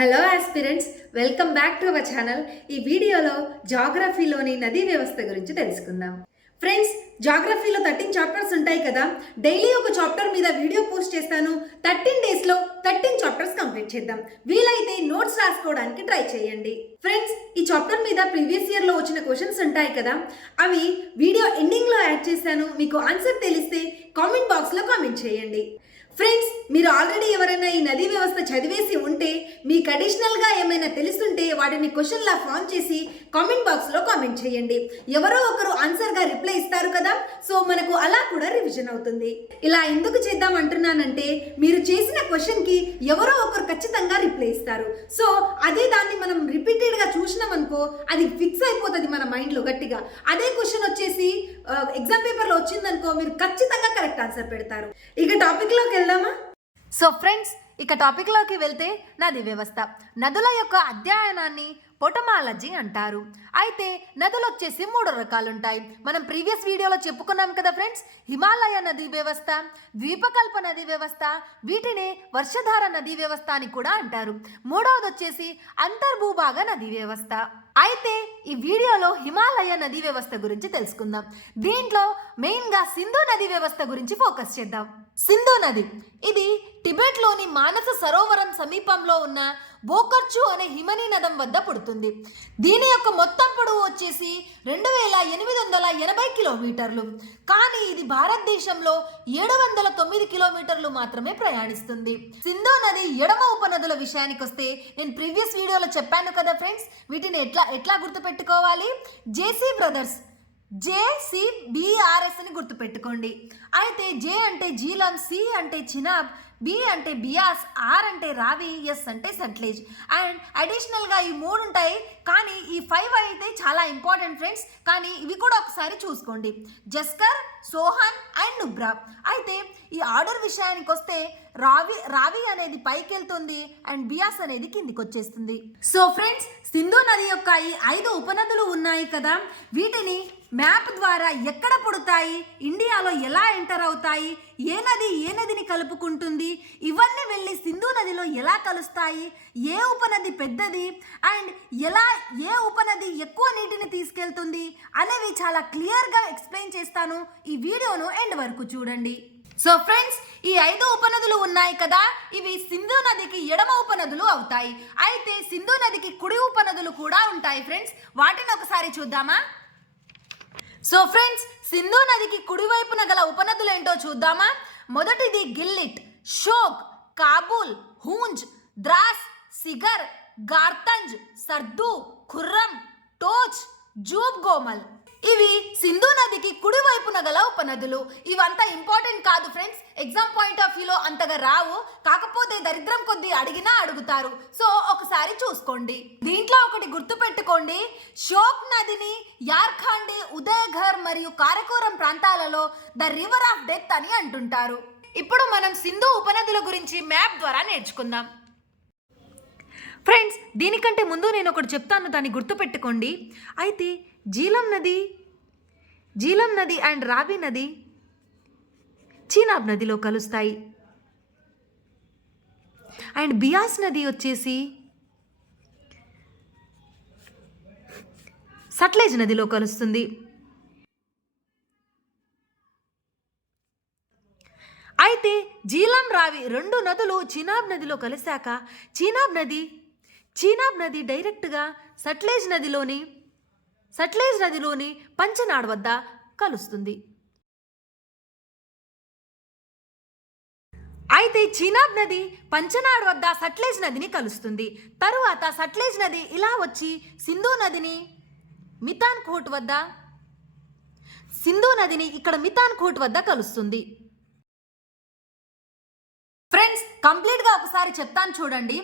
Hello aspirants, welcome back to our channel. ఈ వీడియోలో జాగ్రఫీలోని నదీ వ్యవస్థ గురించి తెలుసుకుందాం. ఫ్రెండ్స్, జాగ్రఫీలో 13 చాప్టర్స్ ఉంటాయి కదా. డైలీ ఒక చాప్టర్ మీద వీడియో పోస్ట్ చేస్తాను. 13 డేస్లో 13 చాప్టర్స్ కంప్లీట్ చేద్దాం. వీలైతే నోట్స్ రాసుకోవడానికి ట్రై చేయండి. ఫ్రెండ్స్, ఈ చాప్టర్ మీద ప్రీవియస్ ఇయర్లో వచ్చిన క్వశ్చన్స్ ఉంటాయి కదా, అవి వీడియో ఎండింగ్లో యాడ్ చేశాను. మీకు ఆన్సర్ తెలిస్తే కామెంట్ బాక్స్లో కామెంట్ చేయండి. ఫ్రెండ్స్, మీరు ఆల్రెడీ ఎవరైనా ఈ నదీ వ్యవస్థ చదివేసి ఉంటే, మీకు అడిషనల్గా ఏమైనా తెలుస్తుంటే వాటిని క్వశ్చన్లా ఫామ్ చేసి కామెంట్ బాక్స్లో కామెంట్ చేయండి. ఎవరో ఒకరు ఆన్సర్గా రిప్లై ఇస్తారు కదా, సో మనకు అలా కూడా రివిజన్ అవుతుంది. ఇలా ఎందుకు చేద్దాం అంటున్నానంటే, మీరు చేసిన క్వశ్చన్కి ఎవరో ఒకరు ఖచ్చితంగా రిప్లై ఇస్తారు. సో అదే దాన్ని మనం రిపీటెడ్గా చూసినాం అనుకో, అది ఫిక్స్ అయిపోతుంది మన మైండ్లో గట్టిగా. అదే క్వశ్చన్ వచ్చేసి ఎగ్జామ్ పేపర్లో వచ్చిందనుకో, మీరు ఖచ్చితంగా కరెక్ట్ ఆన్సర్ పెడతారు. ఇక టాపిక్లోకి వెళ్దామా? సో ఫ్రెండ్స్, ఇక టాపిక్లోకి వెళ్తే నది వ్యవస్థ. నదుల యొక్క అధ్యయనాన్ని పొటమాలజీ అంటారు. అయితే నదులు వచ్చేసి 3 రకాలు ఉంటాయి. మనం ప్రీవియస్ వీడియోలో చెప్పుకున్నాం కదా ఫ్రెండ్స్. హిమాలయ నదీ వ్యవస్థ, ద్వీపకల్ప నదీ వ్యవస్థ, వీటినే వర్షధార నదీ వ్యవస్థ అని కూడా అంటారు. మూడవది వచ్చేసి అంతర్భూభాగ నదీ వ్యవస్థ. అయితే ఈ వీడియోలో హిమాలయ నదీ వ్యవస్థ గురించి తెలుసుకుందాం. దీంట్లో మెయిన్గా సింధు నదీ వ్యవస్థ గురించి ఫోకస్ చేద్దాం. సింధు నది ఇది టిబెట్లోని మానస సరోవరం సమీపంలో ఉన్న బోకర్చు అనే హిమనీ నదం వద్ద పుడుతుంది. దీని యొక్క మొత్తం పొడవు వచ్చేసి 2880 కిలోమీటర్లు. కానీ ఇది భారతదేశంలో 709 కిలోమీటర్లు మాత్రమే ప్రయాణిస్తుంది. సింధు నది ఎడమ ఉపనదుల విషయానికి వస్తే, నేను ప్రీవియస్ వీడియోలో చెప్పాను కదా ఫ్రెండ్స్, వీటిని ఎట్లా గుర్తుపెట్టుకోవాలి. జేసీ బ్రదర్స్, JCBRS అని గుర్తుపెట్టుకోండి. అయితే జే అంటే జీలం, సి అంటే చినాబ్, బి అంటే బియాస్, ఆర్ అంటే రావి, ఎస్ అంటే సట్లెజ్. అండ్ అడిషనల్గా ఈ 3 ఉంటాయి, కానీ ఈ 5 అయితే చాలా ఇంపార్టెంట్ ఫ్రెండ్స్. కానీ ఇవి కూడా ఒకసారి చూసుకోండి. జస్కర్, సోహన్ అండ్ నుబ్రా. అయితే ఈ ఆర్డర్ విషయానికి వస్తే రావి అనేది పైకి వెళ్తుంది అండ్ బియాస్ అనేది కిందికి వచ్చేస్తుంది. సో ఫ్రెండ్స్, సింధు నది యొక్క ఈ 5 ఉపనదులు ఉన్నాయి కదా, వీటిని మ్యాప్ ద్వారా ఎక్కడ పుడతాయి, ఇండియాలో ఎలా ఎంటర్ అవుతాయి, ఏ నదిని కలుపుకుంటుంది, ఇవన్నీ వెళ్ళి సింధు నదిలో ఎలా కలుస్తాయి, ఏ ఉపనది పెద్దది అండ్ ఏ ఉపనది ఎక్కువ నీటిని తీసుకెళ్తుంది అనేవి చాలా క్లియర్గా ఎక్స్ప్లెయిన్ చేస్తాను. ఈ వీడియోను ఎండ్ వరకు చూడండి. సో ఫ్రెండ్స్, ఈ 5 ఉపనదులు ఉన్నాయి కదా, ఇవి సింధు నదికి ఎడమ ఉపనదులు అవుతాయి. అయితే సింధు నదికి కుడి ఉపనదులు కూడా ఉంటాయి ఫ్రెండ్స్. వాటిని ఒకసారి చూద్దామా? సో ఫ్రెండ్స్, సింధు నదికి కుడివైపున గల ఉపనదులు ఏంటో చూద్దామా? మొదటిది గిల్లిట్, షోక్, కాబూల్, హూంజ్, ద్రాస్, సిగర్, గార్తంజ్, సర్దు, ఖుర్రం, టోచ్, జూబ్ గోమల్. ఇవి సింధు నదికి కుడివైపున గల ఉపనదులు. ఇవంతా ఇంపార్టెంట్ కాదు ఫ్రెండ్స్, ఎగ్జామ్ పాయింట్ ఆఫ్ వ్యూలో అంతగా రావు. కాకపోతే దరిద్రం కొద్దీ అడిగినా అడుగుతారు. సో ఒకసారి చూసుకోండి. దీంట్లో ఒకటి గుర్తుపెట్టుకోండి, షోక్ నదిని యార్ఖండ్, ఉదయఘర్ మరియు కారకోరం ప్రాంతాలలో ద రివర్ ఆఫ్ డెత్ అని అంటుంటారు. ఇప్పుడు మనం సింధు ఉపనదుల గురించి మ్యాప్ ద్వారా నేర్చుకుందాం. ఫ్రెండ్స్, దీనికంటే ముందు నేను ఒకటి చెప్తాను, దాన్ని గుర్తుపెట్టుకోండి. అయితే జీలం నది అండ్ రావి నది చీనాబ్ నదిలో కలుస్తాయి. అండ్ బియాస్ నది వచ్చేసి సట్లెజ్ నదిలో కలుస్తుంది. అయితే జీలం, రావి 2 నదులు చీనాబ్ నదిలో కలిశాక చీనాబ్ నది డైరెక్ట్గా సట్లెజ్ నదిలోని పంచనాడ్ వద్ద కలుస్తుంది. అయితే చీనాబ్ నది పంచనాడ్ వద్ద సట్లెజ్ నదిని కలుస్తుంది. తరువాత సట్లెజ్ నది ఇలా వచ్చి సింధు నదిని ఇక్కడ మితాన్కోట్ వద్ద కలుస్తుంది. ఫ్రెండ్స్, కంప్లీట్గా ఒకసారి చెప్తాను చూడండి.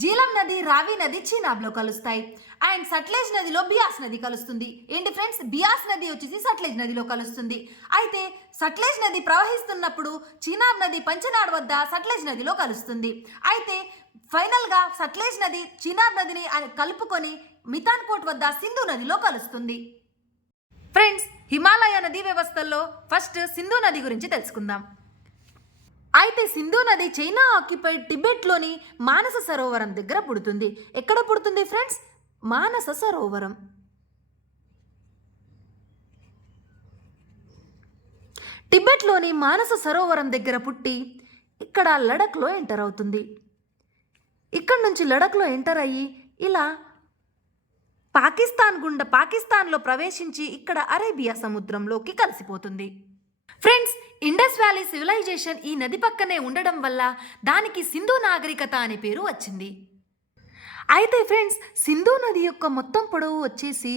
జీలం నది, రావి నది చీనాబ్లో కలుస్తాయి. అండ్ సట్లెజ్ నదిలో బియాస్ నది కలుస్తుంది. ఏంటి ఫ్రెండ్స్, బియాస్ నది వచ్చేసి సట్లెజ్ నదిలో కలుస్తుంది. అయితే సట్లెజ్ నది ప్రవహిస్తున్నప్పుడు చీనాబ్ నది పంచనాడ్ వద్ద సట్లెజ్ నదిలో కలుస్తుంది. అయితే ఫైనల్గా సట్లెజ్ నది చీనాబ్ నదిని కలుపుకొని మితాన్కోట్ వద్ద సింధు నదిలో కలుస్తుంది. ఫ్రెండ్స్, హిమాలయ నదీ వ్యవస్థల్లో ఫస్ట్ సింధు నది గురించి తెలుసుకుందాం. అయితే సింధు నది చైనా ఆక్యుపైడ్ టిబెట్లోని మానస సరోవరం దగ్గర పుడుతుంది. ఎక్కడ పుడుతుంది ఫ్రెండ్స్? మానస సరోవరం. టిబెట్లోని మానస సరోవరం దగ్గర పుట్టి ఇక్కడ లడఖ్లో ఎంటర్ అవుతుంది. ఇక్కడ నుంచి లడఖ్లో ఎంటర్ అయ్యి ఇలా పాకిస్తాన్లో ప్రవేశించి ఇక్కడ అరేబియా సముద్రంలోకి కలిసిపోతుంది. ఫ్రెండ్స్, ఇండస్ వ్యాలీ సివిలైజేషన్ ఈ నది పక్కనే ఉండడం వల్ల దానికి సింధు నాగరికత అనే పేరు వచ్చింది. అయితే ఫ్రెండ్స్, సింధు నది యొక్క మొత్తం పొడవు వచ్చేసి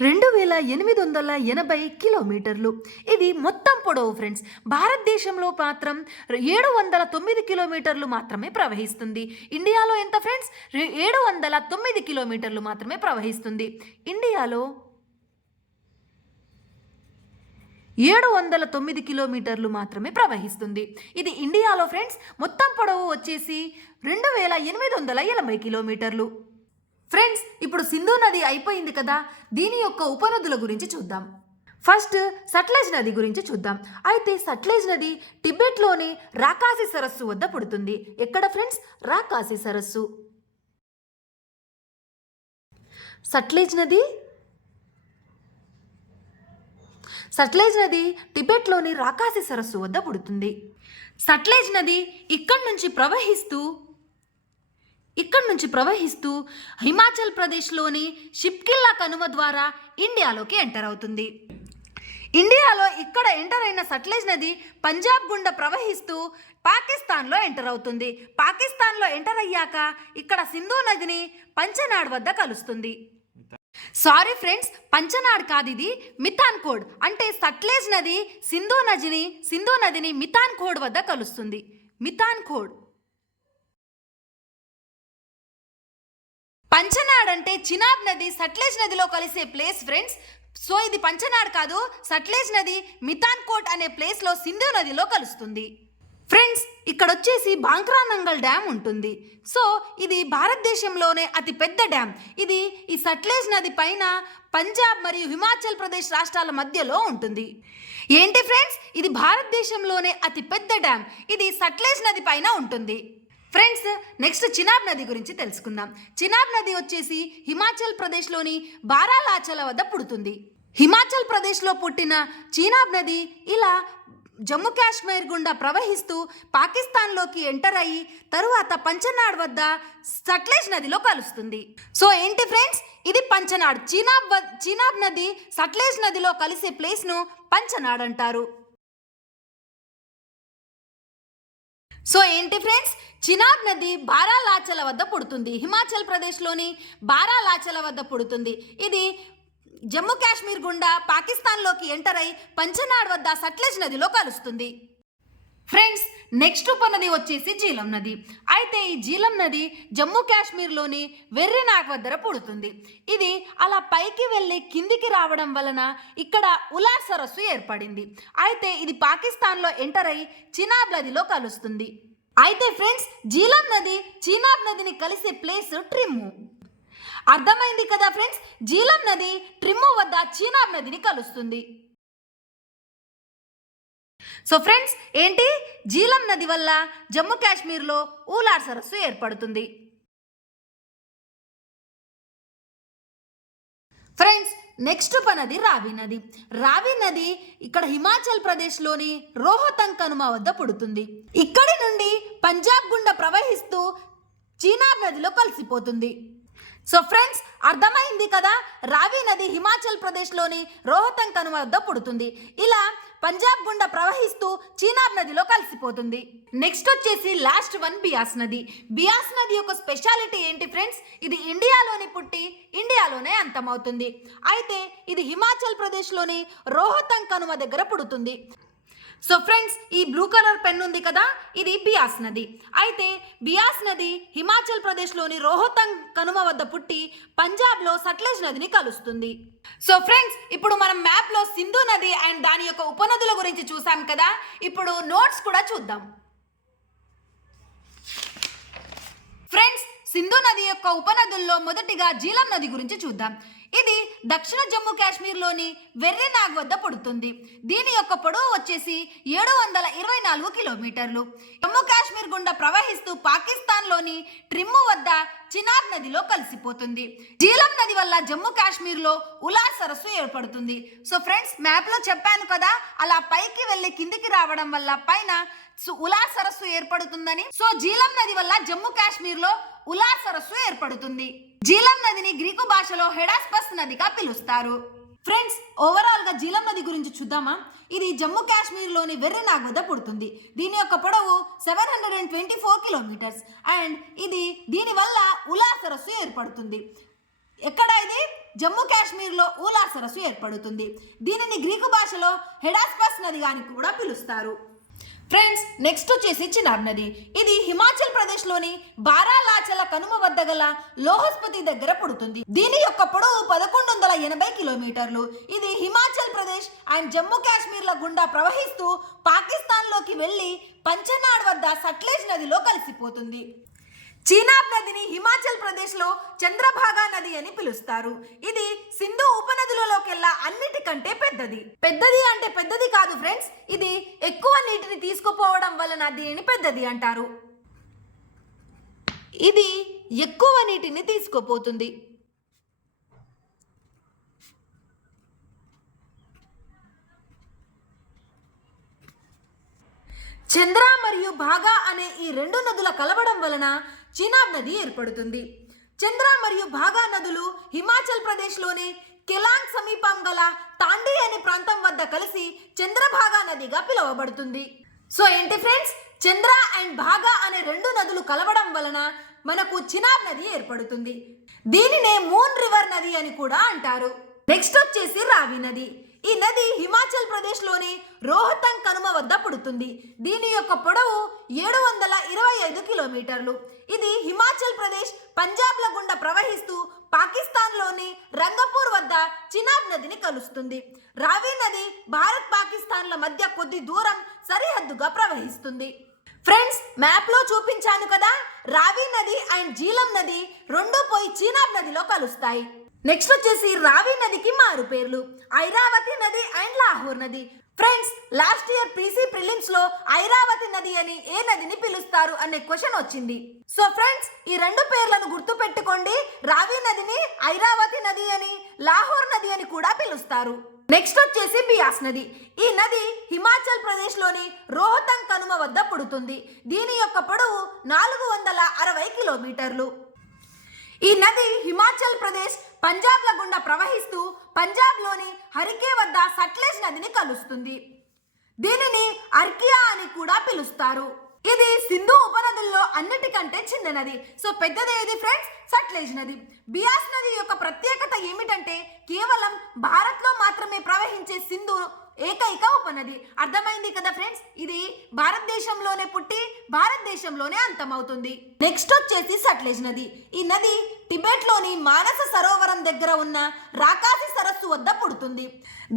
2880 కిలోమీటర్లు. ఇది మొత్తం పొడవు ఫ్రెండ్స్. భారతదేశంలో మాత్రం 709 కిలోమీటర్లు మాత్రమే ప్రవహిస్తుంది. ఇండియాలో ఎంత ఫ్రెండ్స్? 709 కిలోమీటర్లు మాత్రమే ప్రవహిస్తుంది. ఇండియాలో 709 కిలోమీటర్లు మాత్రమే ప్రవహిస్తుంది. ఇది ఇండియాలో ఫ్రెండ్స్. మొత్తం పొడవు వచ్చేసి 2880 కిలోమీటర్లు. ఫ్రెండ్స్, ఇప్పుడు సింధు నది అయిపోయింది కదా, దీని యొక్క ఉపనదుల గురించి చూద్దాం. ఫస్ట్ సట్లెజ్ నది గురించి చూద్దాం. అయితే సట్లెజ్ నది టిబెట్లోని రాకాసి సరస్సు వద్ద పుడుతుంది. ఎక్కడ ఫ్రెండ్స్? రాకాసి సరస్సు. సట్లెజ్ నది టిబెట్లోని రాకాసి సరస్సు వద్ద పుడుతుంది. సట్లెజ్ నది ఇక్కడి నుంచి ప్రవహిస్తూ హిమాచల్ ప్రదేశ్లోని షిప్కిల్లా కనుమ ద్వారా ఇండియాలోకి ఎంటర్ అవుతుంది. ఇండియాలో ఇక్కడ ఎంటర్ అయిన సట్లెజ్ నది పంజాబ్ గుండా ప్రవహిస్తూ పాకిస్తాన్లో ఎంటర్ అవుతుంది. పాకిస్తాన్లో ఎంటర్ అయ్యాక ఇక్కడ సింధు నదిని పంచనాడ్ వద్ద కలుస్తుంది. సారీ ఫ్రెండ్స్, పంచనాడ్ కాదు, ఇది మితాన్కోడ్. అంటే సట్లెజ్ నది సింధు నదిని మితాన్కోడ్ వద్ద కలుస్తుంది. మితాన్కోడ్. పంచనాడ్ అంటే చినాబ్ నది సట్లెజ్ నదిలో కలిసే ప్లేస్ ఫ్రెండ్స్. సో ఇది పంచనాడ్ కాదు, సట్లెజ్ నది మితాన్కోట్ అనే ప్లేస్లో సింధు నదిలో కలుస్తుంది. ఫ్రెండ్స్, ఇక్కడ వచ్చేసి బాంక్రా నంగల్ డ్యామ్ ఉంటుంది. సో ఇది భారతదేశంలోనే అతి పెద్ద డ్యామ్. ఇది ఈ సట్లెజ్ నది పైన పంజాబ్ మరియు హిమాచల్ ప్రదేశ్ రాష్ట్రాల మధ్యలో ఉంటుంది. ఏంటి ఫ్రెండ్స్? ఇది భారతదేశంలోనే అతి పెద్ద డ్యామ్. ఇది సట్లెజ్ నది పైన ఉంటుంది. ఫ్రెండ్స్, నెక్స్ట్ చినాబ్ నది గురించి తెలుసుకుందాం. చినాబ్ నది వచ్చేసి హిమాచల్ ప్రదేశ్లోని బారాలాచల వద్ద పుడుతుంది. హిమాచల్ ప్రదేశ్లో పుట్టిన చినాబ్ నది ఇలా జమ్మూ కాశ్మీర్ గుండా ప్రవహిస్తూ పాకిస్తాన్లోకి ఎంటర్ అయ్యి తరువాత పంచనాడ్ వద్ద సట్లెజ్ నదిలో కలుస్తుంది. సో ఏంటి ఫ్రెండ్స్? ఇది పంచనాడ్. చినాబ్ నది సట్లెజ్ నదిలో కలిసే ప్లేస్ను పంచనాడ్ అంటారు. సో ఏంటి ఫ్రెండ్స్? చినాబ్ నది బారాలాచల వద్ద పుడుతుంది. హిమాచల్ ప్రదేశ్లోని బారాలాచల వద్ద పుడుతుంది. ఇది జమ్మూ కాశ్మీర్ గుండా పాకిస్తాన్లోకి ఎంటర్ అయి పంచనాడ్ వద్ద సట్లెజ్ నదిలో కలుస్తుంది. ఫ్రెండ్స్, నెక్స్ట్ ఉపనది వచ్చేసి జీలం నది. అయితే ఈ జీలం నది జమ్మూ కాశ్మీర్లోని వెర్రినాగ్ వద్ద పుడుతుంది. ఇది అలా పైకి వెళ్ళి కిందికి రావడం వలన ఇక్కడ ఉలార్ సరస్సు ఏర్పడింది. అయితే ఇది పాకిస్తాన్లో ఎంటర్ అయి చినాబ్ నదిలో కలుస్తుంది. అయితే ఫ్రెండ్స్, జీలం నది చినాబ్ నదిని కలిసే ప్లేస్ ట్రిమ్ము. అర్థమైంది కదా ఫ్రెండ్స్? జీలం నది ట్రిమ్ము వద్ద చినాబ్ నదిని కలుస్తుంది. సో ఫ్రెండ్స్, ఏంటి? జీలం నది వల్ల జమ్మూ కాశ్మీర్లో ఊలార్ సరస్సు ఏర్పడుతుంది. ఫ్రెండ్స్, నెక్స్ట్ ఉపనది రావి నది. రావి నది ఇక్కడ హిమాచల్ ప్రదేశ్లోని రోహతంగ్ కనుమ వద్ద పుడుతుంది. ఇక్కడి నుండి పంజాబ్ గుండా ప్రవహిస్తూ చీనాబ్ నదిలో కలిసిపోతుంది. సో ఫ్రెండ్స్, అర్థమైంది కదా? రావి నది హిమాచల్ ప్రదేశ్లోని రోహతంగ్ కనుమ వద్ద పుడుతుంది. ఇలా పంజాబ్ గుండా ప్రవహిస్తూ చీనాబ్ నదిలో కలిసిపోతుంది. నెక్స్ట్ వచ్చేసి లాస్ట్ వన్ బియాస్ నది. బియాస్ నది యొక్క స్పెషాలిటీ ఏంటి ఫ్రెండ్స్? ఇది ఇండియాలోని పుట్టి ఇండియాలోనే అంతమవుతుంది. అయితే ఇది హిమాచల్ ప్రదేశ్లోని రోహతంగ్ కనుమ దగ్గర పుడుతుంది. సో ఫ్రెండ్స్, ఈ బ్లూ కలర్ పెన్ ఉంది కదా, ఇది బియాస్ నది. అయితే బియాస్ నది హిమాచల్ ప్రదేశ్లోని రోహతంగ్ కనుమ వద్ద పుట్టి పంజాబ్లో సట్లెజ్ నదిని కలుస్తుంది. సో ఫ్రెండ్స్, ఇప్పుడు మనం మ్యాప్లో సింధు నది అండ్ దాని యొక్క ఉపనదుల గురించి చూసాం కదా. ఇప్పుడు నోట్స్ కూడా చూద్దాం. ఫ్రెండ్స్, సింధు నది యొక్క ఉపనదుల్లో మొదటిగా జీలం నది గురించి చూద్దాం. ఇది దక్షిణ జమ్మూ కాశ్మీర్లోని వెర్రినాగ్ వద్ద పుడుతుంది. దీని యొక్క పొడవు వచ్చేసి 724 కిలోమీటర్లు. జమ్మూ కాశ్మీర్ గుండా ప్రవహిస్తూ పాకిస్తాన్లోని ట్రిమ్ము వద్ద చినాబ్ నదిలో కలిసిపోతుంది. జీలం నది వల్ల జమ్మూ కాశ్మీర్లో ఉలార్ సరస్సు ఏర్పడుతుంది. సో ఫ్రెండ్స్, మ్యాప్లో చెప్పాను కదా, అలా పైకి వెళ్ళి కిందికి రావడం వల్ల పైన ఉలార్ సరస్సు ఏర్పడుతుందని. సో జీలం నది వల్ల జమ్మూ కాశ్మీర్ లో ఉలార్ సరస్సు ఏర్పడుతుంది. జీలం నదిని గ్రీకు భాషలో హెడాస్పస్ నదిగా పిలుస్తారు. ఫ్రెండ్స్, ఓవరాల్ గా జీలం నది గురించి చూద్దామా. ఇది జమ్మూ కాశ్మీర్ లోని వెర్రినాగ్ వద్ద పుడుతుంది. దీని యొక్క పొడవు 724 కిలోమీటర్స్ అండ్ దీని వల్ల ఉలార్ సరస్సు ఏర్పడుతుంది. ఎక్కడ ఇది? జమ్మూ కాశ్మీర్ లో ఉలార్ సరస్సు ఏర్పడుతుంది. దీనిని గ్రీకు భాషలో హెడాస్పస్ నది అని కూడా పిలుస్తారు. ఫ్రెండ్స్, నెక్స్ట్ వచ్చేసి చినాబ్ నది. ఇది హిమాచల్ ప్రదేశ్ లోని బారాలాచల కనుమ వద్ద గల లోహస్పతి దగ్గర పుడుతుంది. దీని యొక్క పొడవు 1180 కిలోమీటర్లు. ఇది హిమాచల్ ప్రదేశ్ అండ్ జమ్మూ కాశ్మీర్ల గుండా ప్రవహిస్తూ పాకిస్తాన్ లోకి వెళ్లి పంచనాడ్ వద్ద సట్లెజ్ నదిలో కలిసిపోతుంది. చీనాబ్ నదిని హిమాచల్ ప్రదేశ్ లో చంద్రభాగా నది అని పిలుస్తారు. ఇది సింధు ఉపనదులలోకెల్లా అన్నిటికంటే పెద్దది. పెద్దది అంటే పెద్దది కాదు ఫ్రెండ్స్, ఇది ఎక్కువ నీటిని తీసుకుపోవడం వలన దీనిని పెద్దది అంటారు. ఇది ఎక్కువ నీటిని తీసుకుపోతుంది. చంద్ర మరియు భాగా అనే ఈ రెండు నదుల కలవడం వలన చినాబ్ నది ఏర్పడుతుంది. చంద్ర మరియు భాగా నదులు హిమాచల్ ప్రదేశ్లోని కెలాంగ్ సమీపం గల తాండీ అనే ప్రాంతం వద్ద కలిసి చంద్రభాగా నదిగా పిలువబడుతుంది. సో ఏంటి ఫ్రెండ్స్, చంద్ర అండ్ భాగా అనే రెండు నదులు కలవడం వలన మనకు చినాబ్ నది ఏర్పడుతుంది. దీనినే మూన్ రివర్ నది అని కూడా అంటారు. నెక్స్ట్ వచ్చేసి రావి నది. ఈ నది హిమాచల్ ప్రదేశ్ లోని రోహతంగ్ కనుమ వద్ద పుడుతుంది. దీని యొక్క పొడవు 725 కిలోమీటర్లు. ఇది హిమాచల్ ప్రదేశ్ పంజాబ్ల గుండా ప్రవహిస్తూ పాకిస్తాన్ లోని రంగపూర్ వద్ద చినాబ్ నదిని కలుస్తుంది. రావి నది భారత్ పాకిస్తాన్ల మధ్య కొద్ది దూరం సరిహద్దుగా ప్రవహిస్తుంది. ఫ్రెండ్స్, మ్యాప్ లో చూపించాను కదా, రావి నది అండ్ జీలం నది రెండు పోయి చినాబ్ నదిలో కలుస్తాయి. నెక్స్ట్ వచ్చేసి రావి నదికి మారు పేర్లు ఐరావతి నది అండ్ లాహోర్ నది. Friends, last year PC prelims లో ఐరావతి నది అని ఏ నదిని పిలుస్తారు అనే క్వశ్చన్ వచ్చింది. సో ఫ్రెండ్స్, ఈ రెండు పేర్లను గుర్తు పెట్టుకోండి. రావి నదిని ఐరావతి నది అని, లాహోర్ నది అని కూడా పిలుస్తారు. నెక్స్ట్ వచ్చేసి బియాస్ నది. ఈ నది హిమాచల్ ప్రదేశ్ లోని రోహతంగ్ కనుమ వద్ద పుడుతుంది. దీని యొక్క పొడవు 460 కిలోమీటర్లు. ఈ నది హిమాచల్ ప్రదేశ్ పంజాబ్ల గుండా ప్రవహిస్తూ పంజాబ్లోని హరికే వద్ద సట్లెజ్ నదిని కలుస్తుంది. దీనిని అర్కియా అని కూడా పిలుస్తారు. ఇది సింధు ఉపనదుల్లో అన్నిటికంటే చిన్న నది. సో పెద్దది ఏది ఫ్రెండ్స్? సట్లెజ్ నది. బియాస్ నది యొక్క ప్రత్యేకత ఏమిటంటే కేవలం భారత్లో మాత్రమే ప్రవహించే సింధు ఏకైక ఉపనది. అర్థమైంది కదా ఫ్రెండ్స్, ఇది భారతదేశంలోనే పుట్టి భారతదేశంలోనే అంతమవుతుంది. నెక్స్ట్ వచ్చేసి సట్లెజ్ నది. ఈ నది టిబెట్ లోని మానస సరోవరం దగ్గర ఉన్న రాకాసి సరస్సు వద్ద పుడుతుంది.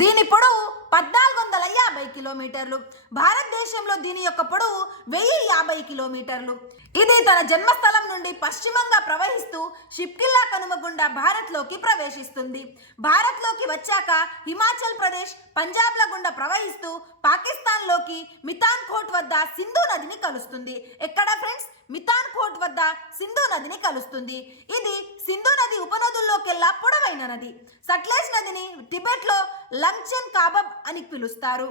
దీని పొడవు 1450 కిలోమీటర్లు. భారతదేశంలో దీని యొక్క పొడవు 1050 కిలోమీటర్లు. ఇది తన జన్మస్థలం నుండి పశ్చిమంగా ప్రవహిస్తూ షిప్కిల్లా కనుమ గుండా భారత్ లోకి ప్రవేశిస్తుంది. భారత్ లోకి వచ్చాక హిమాచల్ ప్రదేశ్ పంజాబ్ల గుండా ప్రవహిస్తూ పాకిస్తాన్ లోకి మితాన్ కోట్ వద్ద సింధు నదిని కలుస్తుంది. ఎక్కడ ఫ్రెండ్స్? మితాన్ కోట్ వద్ద సింధు నదిని కలుస్తుంది. ఇది సింధు నది ఉపనదుల్లోకెల్లా పొడవైన నది. సట్లెజ్ నదిని టిబెట్ లో లంగ్చెన్ కాబబ్ అని పిలుస్తారు.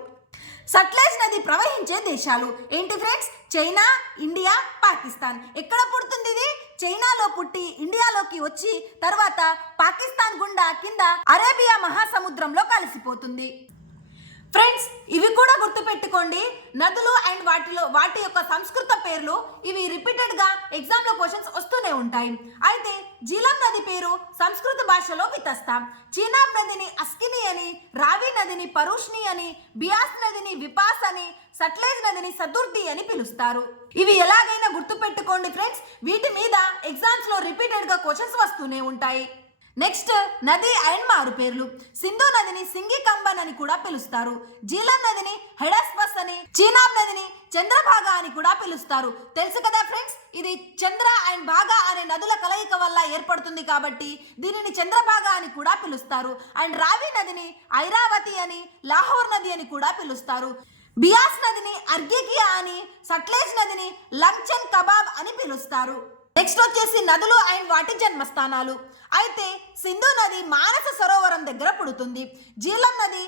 సట్లెజ్ నది ప్రవహించే దేశాలు ఏంటి ఫ్రెండ్స్? China, India, Pakistan. ఎక్కడ పుడుతుంది ఇది? చైనాలో పుట్టి ఇండియాలోకి వచ్చి తర్వాత పాకిస్తాన్ గుండా కింద అరేబియా మహాసముద్రంలో కలిసిపోతుంది. ఫ్రెండ్స్, ఇవి కూడా గుర్తుపెట్టుకోండి. నదులు అండ్ వాటి యొక్క సంస్కృత పేర్లు ఇవి రిపీటెడ్ గా ఎగ్జామ్ లో క్వశ్చన్స్ వస్తూనే ఉంటాయి. అయితే జీలం నది పేరు సంస్కృత భాషలో వితస్తా, చీనాబ్ నదిని అస్కిని అని, రావి నదిని పరుష్ని అని, బియాస్ నదిని విపాస్ అని, సట్లెజ్ నదిని సదుర్ది అని పిలుస్తారు. ఇవి ఎలాగైనా గుర్తుపెట్టుకోండి ఫ్రెండ్స్, వీటి మీద ఎగ్జామ్స్ లో రిపీటెడ్ గా క్వశ్చన్స్ వస్తూనే ఉంటాయి. నెక్స్ట్ నది అండ్ మారు పేర్లు. సింధు నదిని సింగికంబన్ అని కూడా పిలుస్తారు. జీలం నదిని హెడస్పస్ అని, చీనాబ్ నదిని చంద్రభాగా అని కూడా పిలుస్తారు. తెలుసు కదా ఫ్రెండ్స్, ఇది చంద్ర అండ్ భాగా అనే నదుల కలయిక వల్ల ఏర్పడుతుంది కాబట్టి దీనిని చంద్రభాగా అని కూడా పిలుస్తారు. అండ్ రావి నదిని ఐరావతి అని, లాహోర్ నది అని కూడా పిలుస్తారు. బియాస్ నదిని అర్గేకియా అని, సట్లెజ్ నదిని లంగ్చన్ కబాబ్ అని పిలుస్తారు. నెక్స్ట్ వచ్చేసి నదులు అండ్ వాటి జన్మస్థానాలు. అయితే సింధు నది మానస సరోవరం దగ్గర పుడుతుంది. జీలం నది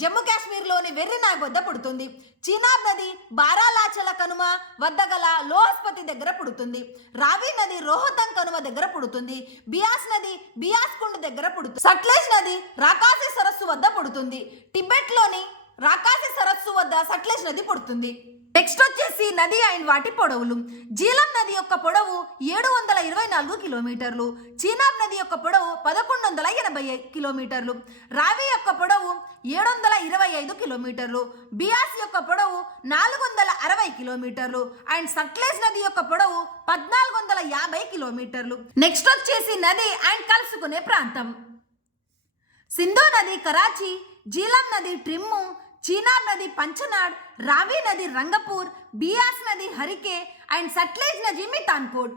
జమ్మూ కాశ్మీర్లోని వెర్రినాగ్ వద్ద పుడుతుంది. చీనాబ్ నది బారాలాచల కనుమ వద్ద గల లోహస్పతి దగ్గర పుడుతుంది. రావి నది రోహతంగ్ కనుమ దగ్గర పుడుతుంది. బియాస్ నది బియాస్ కుండ్ దగ్గర పుడుతుంది. సట్లెజ్ నది రాకాసి సరస్సు వద్ద పుడుతుంది. టిబెట్లోని రాకాసి సరస్సు వద్ద సట్లెజ్ నది పుడుతుంది. నెక్స్ట్ వచ్చేసి నది అండ్ వాటి పొడవులు. జీలం నది యొక్క పొడవు 724 కిలోమీటర్లు. చీనాబ్ నది యొక్క పొడవు 1180 కిలోమీటర్లు. రావి యొక్క పొడవు 725 కిలోమీటర్లు. బియాస్ యొక్క పొడవు 460 కిలోమీటర్లు. అండ్ సట్లెజ్ నది యొక్క పొడవు 1450 కిలోమీటర్లు. నెక్స్ట్ వచ్చేసి నది అండ్ కలుసుకునే ప్రాంతం. సింధు నది కరాచీ, జీలం నది ట్రిమ్ము, చీనాబ్ నది పంచనాడ్, రావి నది రంగపూర్, బియాస్ నది హరికే అండ్ సట్లెజ్ నది మితాన్కోట్.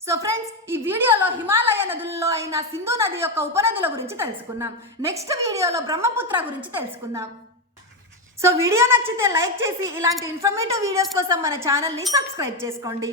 సో ఫ్రెండ్స్, ఈ వీడియోలో హిమాలయ నదులలో అయిన సింధు నది యొక్క ఉపనదుల గురించి తెలుసుకున్నాం. నెక్స్ట్ వీడియోలో బ్రహ్మపుత్ర గురించి తెలుసుకుందాం. సో వీడియో నచ్చితే లైక్ చేసి ఇలాంటి ఇన్ఫర్మేటివ్ వీడియోస్ కోసం మన ఛానల్ని సబ్స్క్రైబ్ చేసుకోండి.